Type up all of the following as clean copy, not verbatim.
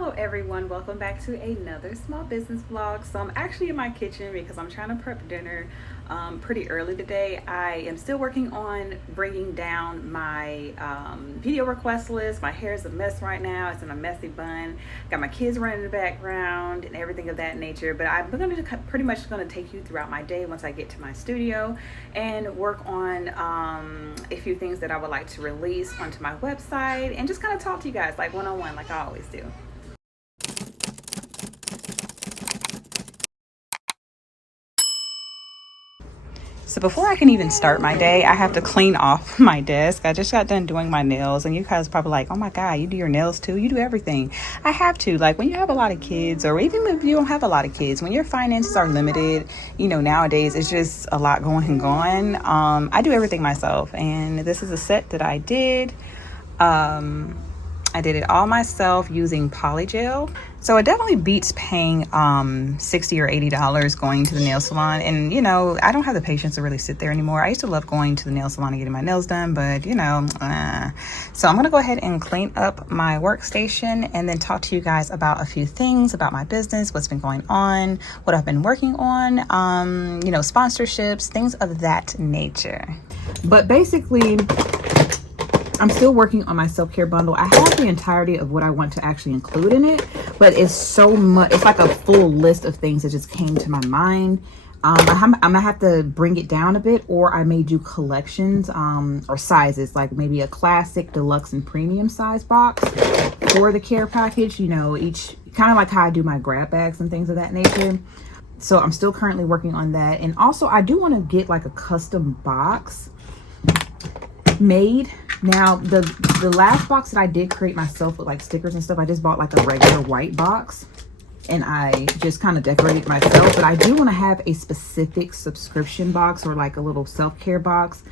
Hello everyone, welcome back to another small business vlog. So I'm actually in my kitchen because I'm trying to prep dinner pretty early today. I am still working on bringing down my video request list. My hair is a mess right now. It's in a messy bun. Got my kids running in the background and everything of that nature. But I'm pretty much going to take you throughout my day once I get to my studio and work on a few things that I would like to release onto my website and just kind of talk to you guys like one-on-one like I always do. So before I can even start my day, I have to clean off my desk. I just got done doing my nails, and you guys are probably like, oh my God, you do your nails too? You do everything. I have to. Like when you have a lot of kids, or even if you don't have a lot of kids, when your finances are limited, you know, nowadays it's just a lot going on. I do everything myself, and this is a set that I did. I did it all myself using polygel. So it definitely beats paying $60 or $80 going to the nail salon. And you know, I don't have the patience to really sit there anymore. I used to love going to the nail salon and getting my nails done, but you know, so I'm gonna go ahead and clean up my workstation and then talk to you guys about a few things about my business, what's been going on, what I've been working on, you know, sponsorships, things of that nature. But basically, I'm still working on my self-care bundle. I have the entirety of what I want to actually include in it, but it's so much, it's like a full list of things that just came to my mind. I'm gonna have to bring it down a bit, or I may do collections or sizes, like maybe a classic, deluxe, and premium size box for the care package, you know, each kind of like how I do my grab bags and things of that nature. So I'm still currently working on that. And also I do want to get like a custom box made. Now the last box that I did create myself with like stickers and stuff, I just bought like a regular white box and I just kind of decorated myself. But I do want to have a specific subscription box or like a little self-care box,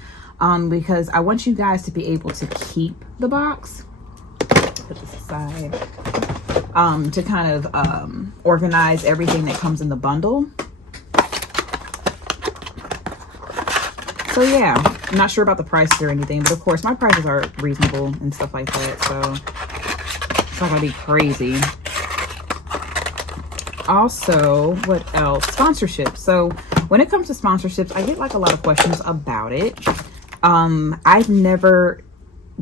because I want you guys to be able to keep the box. Put this aside. To kind of organize everything that comes in the bundle. So yeah, I'm not sure about the prices or anything, but of course my prices are reasonable and stuff like that, so it's not gonna be crazy. Also, what else? Sponsorships. So when it comes to sponsorships, I get like a lot of questions about it. I've never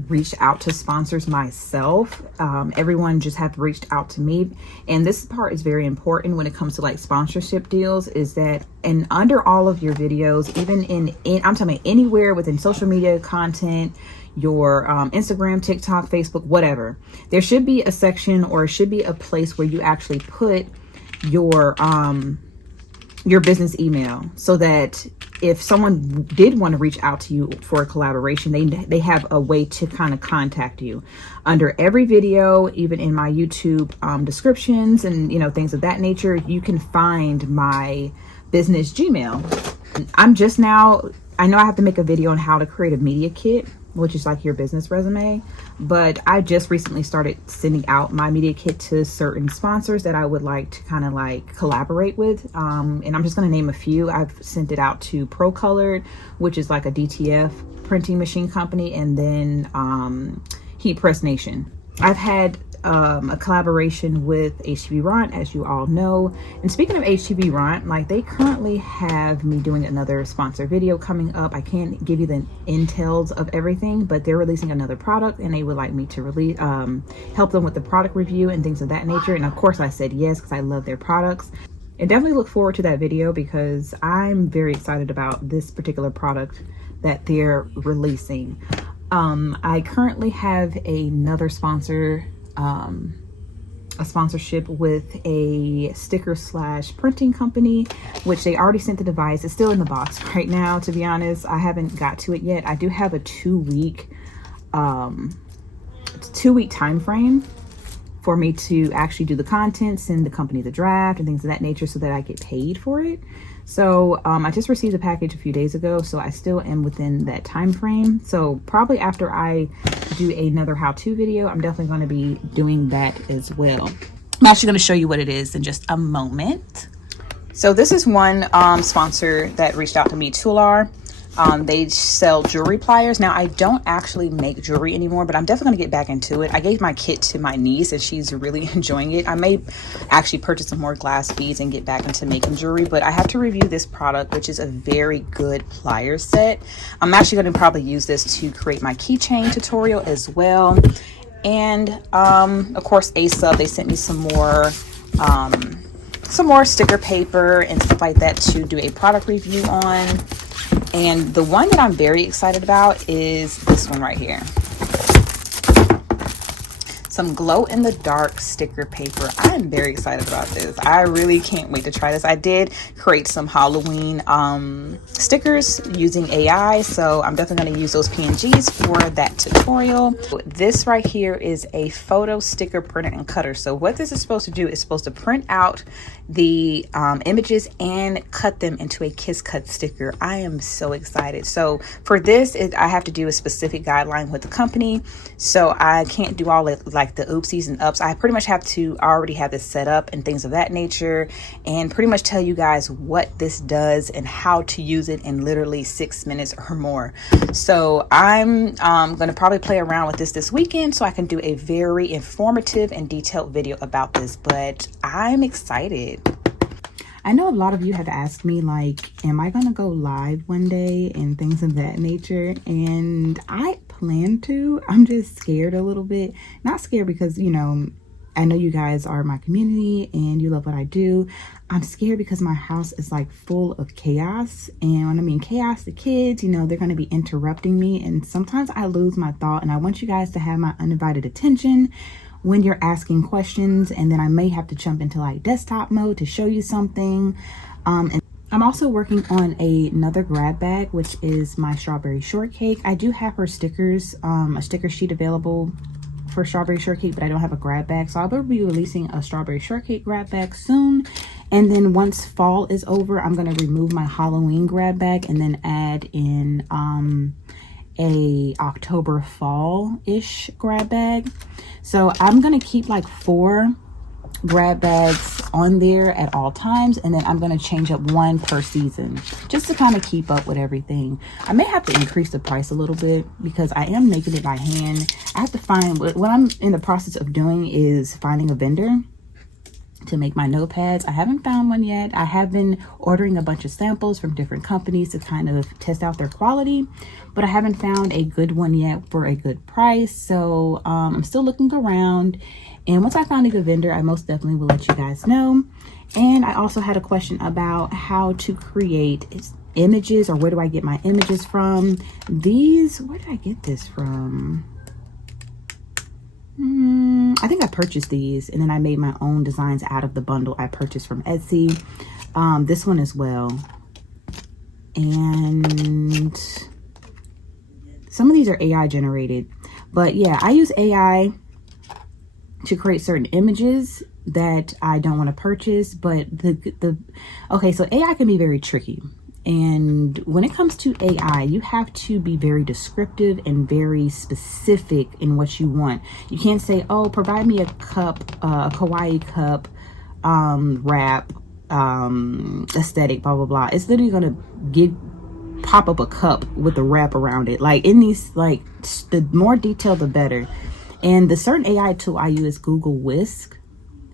reached out to sponsors myself. Everyone just have reached out to me, and this part is very important when it comes to like sponsorship deals, is that and under all of your videos, even in I'm talking about anywhere within social media content, your Instagram, TikTok, Facebook, whatever, there should be a section or it should be a place where you actually put your business email, so that if someone did want to reach out to you for a collaboration, they have a way to kind of contact you. Under every video, even in my YouTube descriptions and you know, things of that nature, you can find my business Gmail. I'm just now, I know I have to make a video on how to create a media kit, which is like your business resume, but I just recently started sending out my media kit to certain sponsors that I would like to kind of like collaborate with. And I'm just going to name a few. I've sent it out to Pro Colored, which is like a DTF printing machine company, and then Heat Press Nation. I've had a collaboration with HTV Ront, as you all know. And speaking of HTV Ront, like they currently have me doing another sponsor video coming up. I can't give you the intels of everything, but they're releasing another product and they would like me to release help them with the product review and things of that nature. And of course I said yes, because I love their products. And definitely look forward to that video, because I'm very excited about this particular product that they're releasing. I currently have another sponsor, a sponsorship with a sticker / printing company, which they already sent the device. It's still in the box right now, to be honest. I haven't got to it yet. I do have a 2-week time frame for me to actually do the content, send the company the draft and things of that nature, so that I get paid for it. So I just received a package a few days ago, so I still am within that time frame. So probably after I do another how-to video, I'm definitely going to be doing that as well. I'm actually going to show you what it is in just a moment. So this is one sponsor that reached out to me, Tular. They sell jewelry pliers. Now, I don't actually make jewelry anymore, but I'm definitely gonna get back into it. I gave my kit to my niece and she's really enjoying it. I may actually purchase some more glass beads and get back into making jewelry, but I have to review this product, which is a very good plier set. I'm actually gonna probably use this to create my keychain tutorial as well. And of course, ASUP, they sent me some more sticker paper and stuff like that to do a product review on. And the one that I'm very excited about is this one right here. Some glow in the dark sticker paper. I'm very excited about this. I really can't wait to try this. I did create some Halloween stickers using AI, so I'm definitely going to use those PNGs for that tutorial. This right here is a photo sticker printer and cutter. So what this is supposed to do is supposed to print out the images and cut them into a kiss cut sticker. I am so excited. So for this, I have to do a specific guideline with the company, so I can't do all it like the oopsies and ups. I pretty much have to already have this set up and things of that nature, and pretty much tell you guys what this does and how to use it in literally 6 minutes or more. So I'm going to probably play around with this weekend so I can do a very informative and detailed video about this, but I'm excited. I know a lot of you have asked me, like, am I gonna go live one day and things of that nature? And I plan to. I'm just scared a little bit. Not scared because, you know you guys are my community and you love what I do. I'm scared because my house is like full of chaos. And when I mean chaos, the kids, they're going to be interrupting me. And sometimes I lose my thought, and I want you guys to have my undivided attention when you're asking questions. And then I may have to jump into like desktop mode to show you something. And I'm also working on another grab bag, which is my strawberry shortcake. I do have her stickers, a sticker sheet available for strawberry shortcake, but I don't have a grab bag, so I will be releasing a strawberry shortcake grab bag soon. And then once fall is over, I'm going to remove my Halloween grab bag and then add in a October fall-ish grab bag. So I'm going to keep like 4 grab bags on there at all times, and then I'm going to change up 1 per season just to kind of keep up with everything. I may have to increase the price a little bit because I am making it by hand. I have to find, what I'm in the process of doing is finding a vendor to make my notepads. I haven't found one yet. I have been ordering a bunch of samples from different companies to kind of test out their quality, but I haven't found a good one yet for a good price. So I'm still looking around. And once I find a good vendor, I most definitely will let you guys know. And I also had a question about how to create images, or where do I get my images from? These, where did I get this from? I think I purchased these and then I made my own designs out of the bundle I purchased from Etsy. This one as well. And some of these are AI generated. But yeah, I use AI to create certain images that I don't want to purchase. But okay, so AI can be very tricky. And when it comes to AI, you have to be very descriptive and very specific in what you want. You can't say, oh, provide me a cup, a kawaii cup, wrap, aesthetic, blah, blah, blah. It's literally going to pop up a cup with a wrap around it. Like, in these, like, the more detail, the better. And the certain AI tool I use is Google Whisk.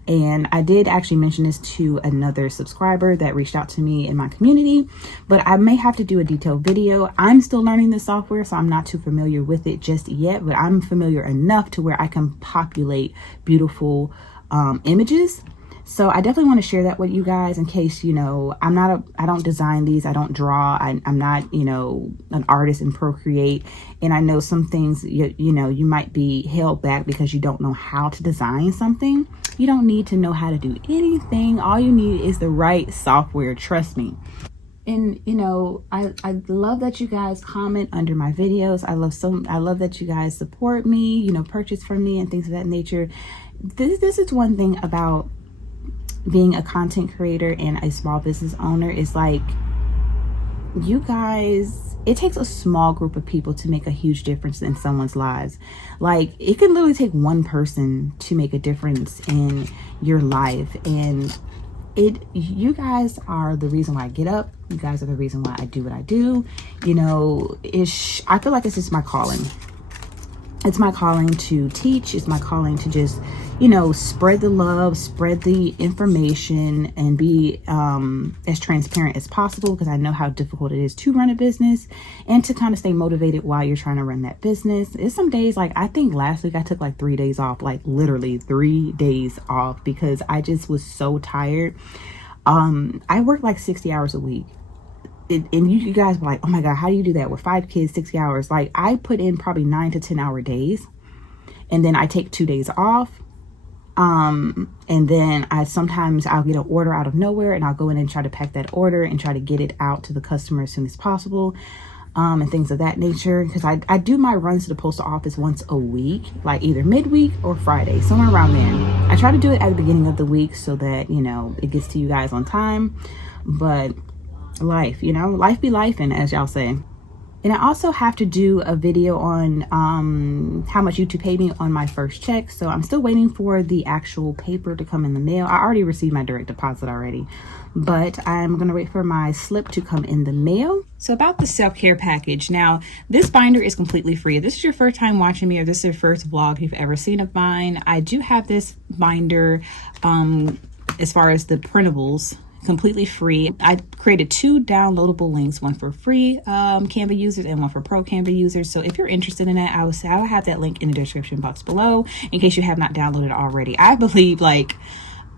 And I did actually mention this to another subscriber that reached out to me in my community, but I may have to do a detailed video. I'm still learning the software, so I'm not too familiar with it just yet, but I'm familiar enough to where I can populate beautiful images. So I definitely want to share that with you guys in case, I don't design these. I don't draw. I'm not, an artist in Procreate. And I know some things, you might be held back because you don't know how to design something. You don't need to know how to do anything. All you need is the right software. Trust me. And, I love that you guys comment under my videos. I love that you guys support me, purchase from me and things of that nature. This is one thing about being a content creator and a small business owner, is like, you guys, it takes a small group of people to make a huge difference in someone's lives. Like, it can literally take one person to make a difference in your life. And you guys are the reason why I get up. You guys are the reason why I do what I do. You know, I feel like it's just my calling. It's my calling to teach. It's my calling to just, you know, spread the love, spread the information, and be as transparent as possible, because I know how difficult it is to run a business and to kind of stay motivated while you're trying to run that business. It's some days, like I think last week I took like 3 days off, like literally 3 days off, because I just was so tired. I worked like 60 hours a week. And you guys were like, oh my God, how do you do that with 5 kids, 60 hours? Like, I put in probably 9 to 10 hour days, and then I take 2 days off. And then I'll get an order out of nowhere, and I'll go in and try to pack that order and try to get it out to the customer as soon as possible. And things of that nature, because I do my runs to the postal office once a week, like either midweek or Friday, somewhere around there. I try to do it at the beginning of the week so that, you know, it gets to you guys on time. But life, you know, life be lifing, as y'all say. And I also have to do a video on how much YouTube paid me on my first check. So I'm still waiting for the actual paper to come in the mail. I already received my direct deposit already, but I'm gonna wait for my slip to come in the mail. So about the self-care package. Now, this binder is completely free. If this is your first time watching me, or this is your first vlog you've ever seen of mine, I do have this binder as far as the printables, completely free. I created 2 downloadable links, one for free Canva users and one for pro Canva users. So if you're interested in that, I will have that link in the description box below in case you have not downloaded already. I believe, like,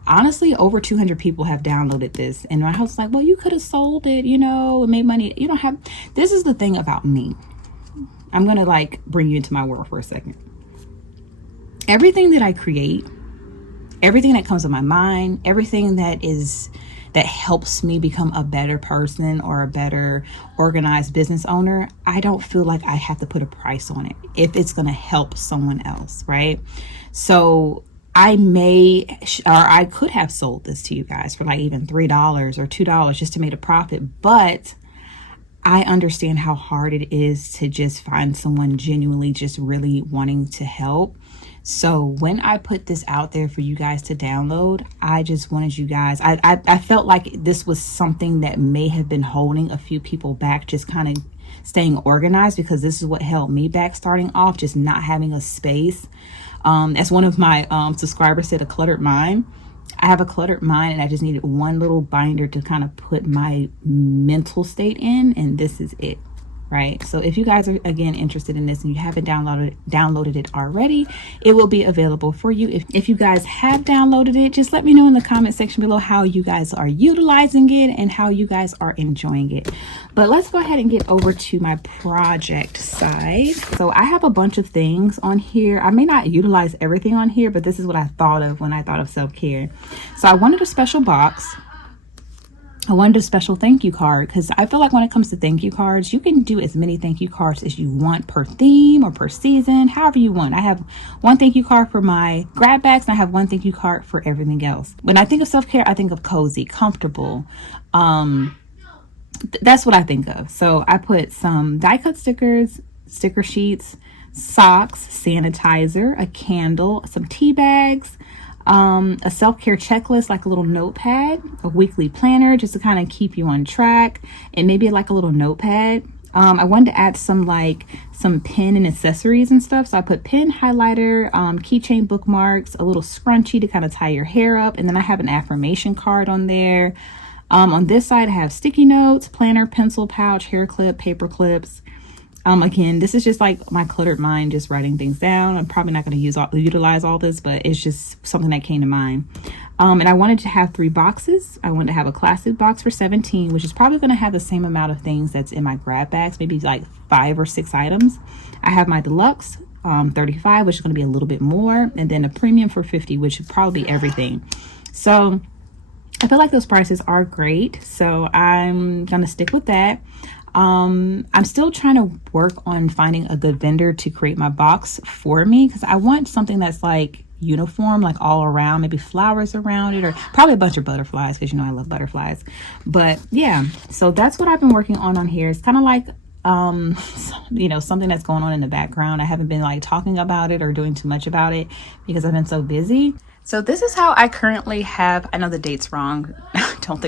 honestly, over 200 people have downloaded this, and my host's like, well, you could have sold it, you know, and made money. You don't have. This is the thing about me. I'm gonna like bring you into my world for a second. Everything that I create, everything that comes to my mind, everything that helps me become a better person or a better organized business owner, I don't feel like I have to put a price on it if it's going to help someone else, right? So I could have sold this to you guys for like even $3 or $2 just to make a profit, but I understand how hard it is to just find someone genuinely just really wanting to help. So when I put this out there for you guys to download, I just wanted you guys, I felt like this was something that may have been holding a few people back, just kind of staying organized, because this is what held me back starting off, just not having a space. As one of my subscribers said, a cluttered mind. I have a cluttered mind, and I just needed one little binder to kind of put my mental state in, and this is it. Right? So if you guys are, again, interested in this and you haven't downloaded it already, it will be available for you. If you guys have downloaded it, just let me know in the comment section below how you guys are utilizing it and how you guys are enjoying it. But let's go ahead and get over to my project side. So I have a bunch of things on here. I may not utilize everything on here, but this is what I thought of when I thought of self-care. So I wanted a special box. I wanted a special thank you card, because I feel like when it comes to thank you cards, you can do as many thank you cards as you want per theme or per season, however you want. I have one thank you card for my grab bags, and I have one thank you card for everything else. When I think of self-care, I think of cozy, comfortable. That's what I think of. So I put some die cut stickers, sticker sheets, socks, sanitizer, a candle, some tea bags, a self-care checklist, like a little notepad, a weekly planner just to kind of keep you on track, and maybe like a little notepad. I wanted to add some pen and accessories and stuff, so I put pen, highlighter, keychain bookmarks, a little scrunchie to kind of tie your hair up, and then I have an affirmation card on there. On this side I have sticky notes, planner, pencil pouch, hair clip, paper clips. Again, this is just like my cluttered mind, just writing things down. I'm probably not going to utilize all this, but it's just something that came to mind. And I wanted to have 3 boxes. I wanted to have a classic box for $17, which is probably going to have the same amount of things that's in my grab bags, maybe like 5 or 6 items. I have my deluxe, 35, which is going to be a little bit more, and then a premium for 50, which would probably be everything. So I feel like those prices are great, so I'm going to stick with that. I'm still trying to work on finding a good vendor to create my box for me, because I want something that's like uniform, like all around, maybe flowers around it, or probably a bunch of butterflies, because you know I love butterflies. But yeah, so that's what I've been working on here. It's kind of like you know, something that's going on in the background. I haven't been like talking about it or doing too much about it because I've been so busy. So this is how I currently have, I know the date's wrong. Don't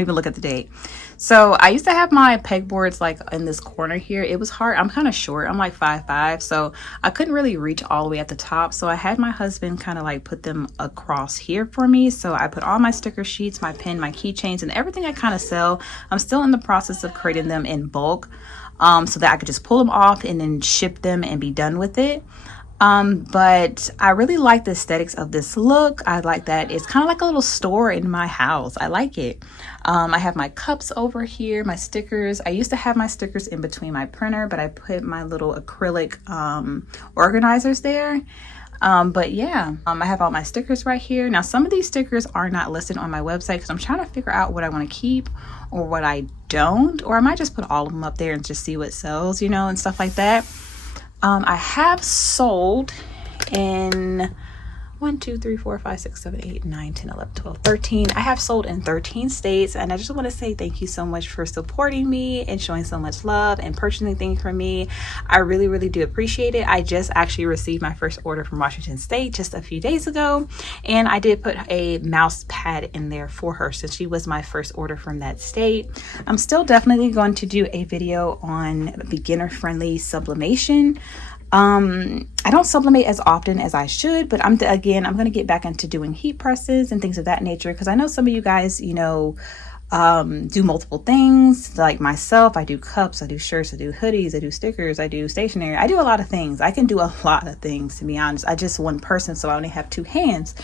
even look at the date. So I used to have my pegboards like in this corner here. It was hard. I'm kind of short. I'm like 5'5", so I couldn't really reach all the way at the top. So I had my husband kind of like put them across here for me. So I put all my sticker sheets, my pen, my keychains, and everything I kind of sell. I'm still in the process of creating them in bulk, so that I could just pull them off and then ship them and be done with it. But I really like the aesthetics of this look. I like that it's kind of like a little store in my house. I like it. I have my cups over here, my stickers. I used to have my stickers in between my printer, but I put my little acrylic organizers there. But yeah, I have all my stickers right here. Now, some of these stickers are not listed on my website because I'm trying to figure out what I want to keep or what I don't, or I might just put all of them up there and just see what sells, you know, and stuff like that. I have sold in 1, 2, 3, 4, 5, 6, 7, 8, 9, 10, 11, 12, 13. I have sold in 13 states, and I just want to say thank you so much for supporting me and showing so much love and purchasing things from me. I really, really do appreciate it. I just actually received my first order from Washington State just a few days ago, and I did put a mouse pad in there for her since she was my first order from that state. I'm still definitely going to do a video on beginner-friendly sublimation. I don't sublimate as often as I should, but I'm going to get back into doing heat presses and things of that nature, because I know some of you guys, you know, do multiple things. Like myself, I do cups, I do shirts, I do hoodies, I do stickers, I do stationery. I do a lot of things. I can do a lot of things, to be honest. I just one person, so I only have 2 hands.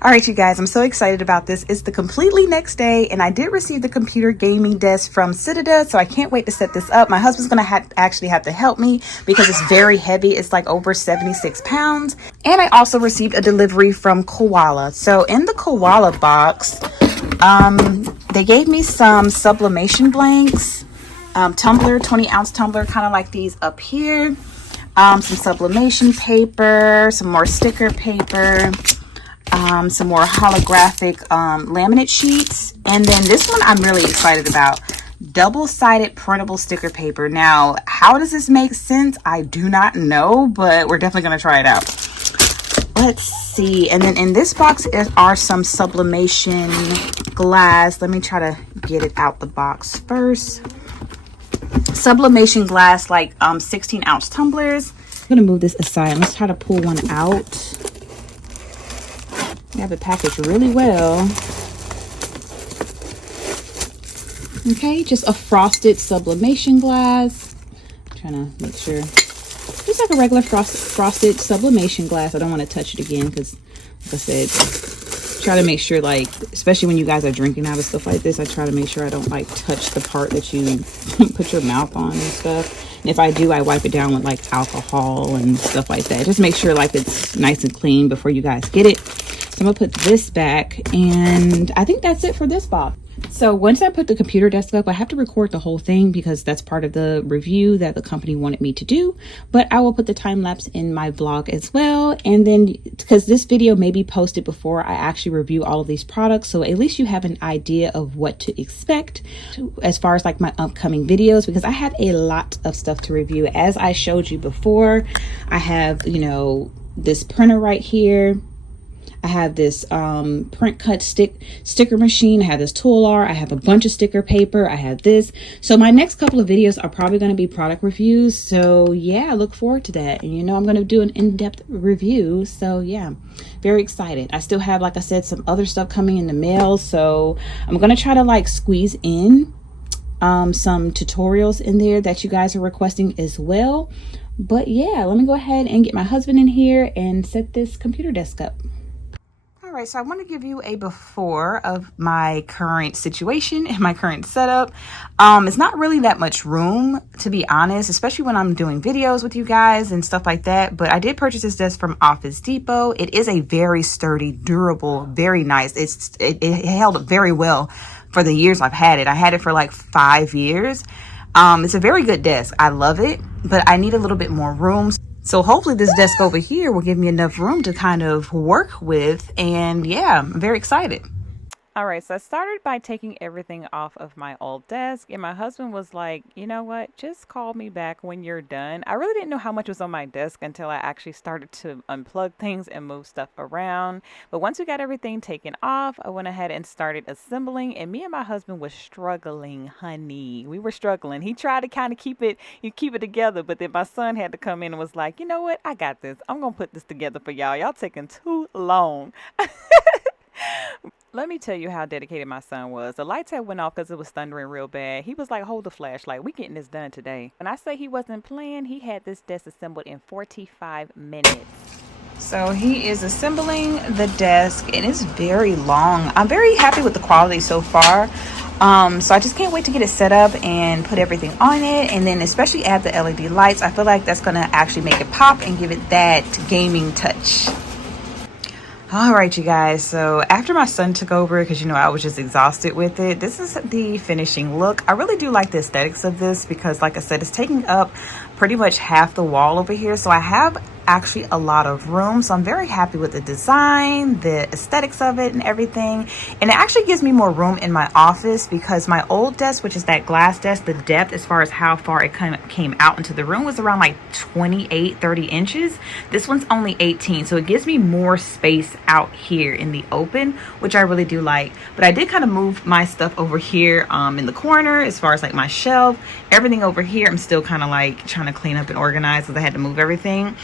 All right, you guys, I'm so excited about this. It's the completely next day, and I did receive the computer gaming desk from SEDETA, so I can't wait to set this up. My husband's gonna actually have to help me because it's very heavy. It's like over 76 pounds. And I also received a delivery from Koala. So in the Koala box, they gave me some sublimation blanks, tumbler, 20-ounce tumbler, kind of like these up here, some sublimation paper, some more sticker paper, some more holographic laminate sheets, and then this one I'm really excited about, double-sided printable sticker paper. Now, how does this make sense? I do not know, but we're definitely going to try it out. Let's see. And then in this box are some sublimation glass. Let me try to get it out the box first. Sublimation glass, like 16-ounce tumblers. I'm going to move this aside. Let's try to pull one out. I have it packaged really well. Okay, just a frosted sublimation glass. I'm trying to make sure. Just like a regular frosted sublimation glass. I don't want to touch it again because, like I said, try to make sure, like, especially when you guys are drinking out of stuff like this, I try to make sure I don't, like, touch the part that you put your mouth on and stuff. And if I do, I wipe it down with, like, alcohol and stuff like that. Just make sure, like, it's nice and clean before you guys get it. So I'm gonna put this back, and I think that's it for this box. So once I put the computer desk up, I have to record the whole thing because that's part of the review that the company wanted me to do, but I will put the time lapse in my vlog as well. And then, because this video may be posted before I actually review all of these products, so at least you have an idea of what to expect as far as like my upcoming videos, because I have a lot of stuff to review. As I showed you before, I have, you know, this printer right here. I have this print cut sticker machine. I have this Toolar. I have a bunch of sticker paper. I have this. So my next couple of videos are probably going to be product reviews. So yeah, I look forward to that. And you know, I'm going to do an in-depth review. So yeah, very excited. I still have, like I said, some other stuff coming in the mail. So I'm going to try to like squeeze in some tutorials in there that you guys are requesting as well. But yeah, let me go ahead and get my husband in here and set this computer desk up. All right, so I want to give you a before of my current situation and my current setup. It's not really that much room, to be honest, especially when I'm doing videos with you guys and stuff like that. But I did purchase this desk from Office Depot. It is a very sturdy, durable, very nice. It held up very well for the years I've had it. I had it for like 5 years. It's a very good desk. I love it, but I need a little bit more room. So hopefully this desk over here will give me enough room to kind of work with. And yeah, I'm very excited. All right, so I started by taking everything off of my old desk, and my husband was like, you know what, just call me back when you're done. I really didn't know how much was on my desk until I actually started to unplug things and move stuff around. But once we got everything taken off, I went ahead and started assembling, and me and my husband was struggling, honey. We were struggling. He tried to kind of keep it together, but then my son had to come in and was like, you know what, I got this. I'm gonna put this together for y'all. Y'all taking too long. Let me tell you how dedicated my son was. The lights had went off because it was thundering real bad. He was like, hold the flashlight. We getting this done today. When I say he wasn't playing, he had this desk assembled in 45 minutes. So he is assembling the desk and it's very long. I'm very happy with the quality so far. So I just can't wait to get it set up and put everything on it, and then especially add the LED lights. I feel like that's going to actually make it pop and give it that gaming touch. All right, you guys, so after my son took over, because you know I was just exhausted with it, this is the finishing look. I really do like the aesthetics of this because, like I said, it's taking up pretty much half the wall over here, so I have actually a lot of room. So I'm very happy with the design, the aesthetics of it and everything. And it actually gives me more room in my office because my old desk, which is that glass desk, the depth as far as how far it kind of came out into the room was around like 28-30 inches. This one's only 18, so it gives me more space out here in the open, which I really do like. But I did kind of move my stuff over here in the corner as far as like my shelf. Everything over here I'm still kind of like trying to clean up and organize because I had to move everything.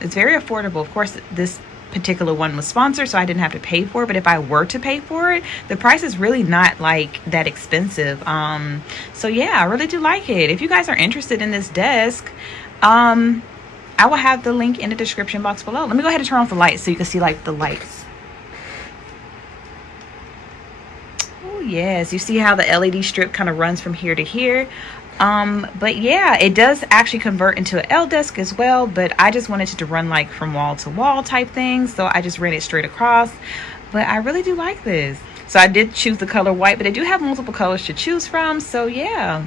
It's very affordable. Of course, this particular one was sponsored, so I didn't have to pay for it. But if I were to pay for it, the price is really not like that expensive. So yeah, I really do like it. If you guys are interested in this desk, I will have the link in the description box below. Let me go ahead and turn off the lights so you can see like the lights. Oh yes, you see how the LED strip kind of runs from here to here. But yeah, it does actually convert into an L desk as well, but I just wanted it to run like from wall to wall type thing, so I just ran it straight across. But I really do like this. So I did choose the color white, but I do have multiple colors to choose from, so yeah.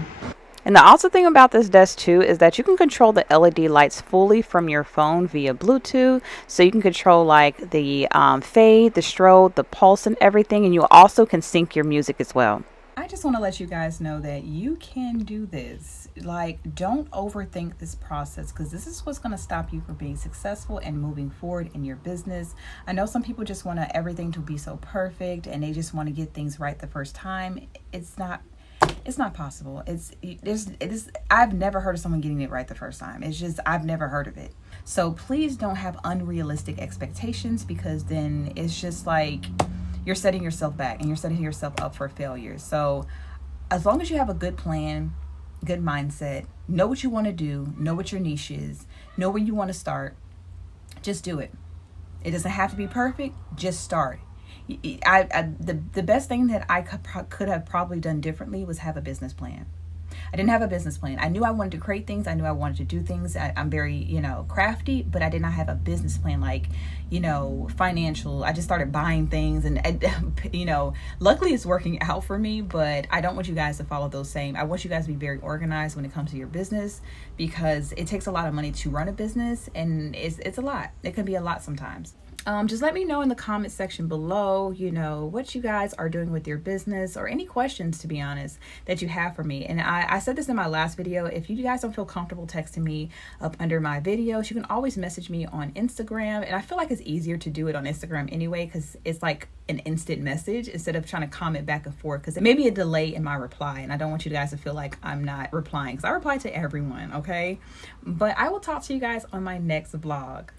And the awesome thing about this desk too is that you can control the LED lights fully from your phone via Bluetooth. So you can control like the fade, the strobe, the pulse and everything, and you also can sync your music as well. I just want to let you guys know that you can do this. Like, don't overthink this process because this is what's going to stop you from being successful and moving forward in your business. I know some people just want everything to be so perfect and they just want to get things right the first time. It's not possible. I've never heard of someone getting it right the first time. It's just, I've never heard of it. So please don't have unrealistic expectations because then it's just like you're setting yourself back and you're setting yourself up for failure. So as long as you have a good plan, good mindset, know what you want to do, know what your niche is, know where you want to start, just do it. It doesn't have to be perfect, just start. The best thing that I could have probably done differently was have a business plan. I didn't have a business plan. I knew I wanted to create things. I knew I wanted to do things. I'm very, crafty, but I did not have a business plan like, financial. I just started buying things and, luckily it's working out for me, but I don't want you guys to follow those same. I want you guys to be very organized when it comes to your business because it takes a lot of money to run a business and it's a lot. It can be a lot sometimes. Just let me know in the comment section below, what you guys are doing with your business or any questions, to be honest, that you have for me. And I said this in my last video. If you guys don't feel comfortable texting me up under my videos, you can always message me on Instagram. And I feel like it's easier to do it on Instagram anyway, because it's like an instant message instead of trying to comment back and forth, because it may be a delay in my reply. And I don't want you guys to feel like I'm not replying because I reply to everyone. Okay. But I will talk to you guys on my next vlog.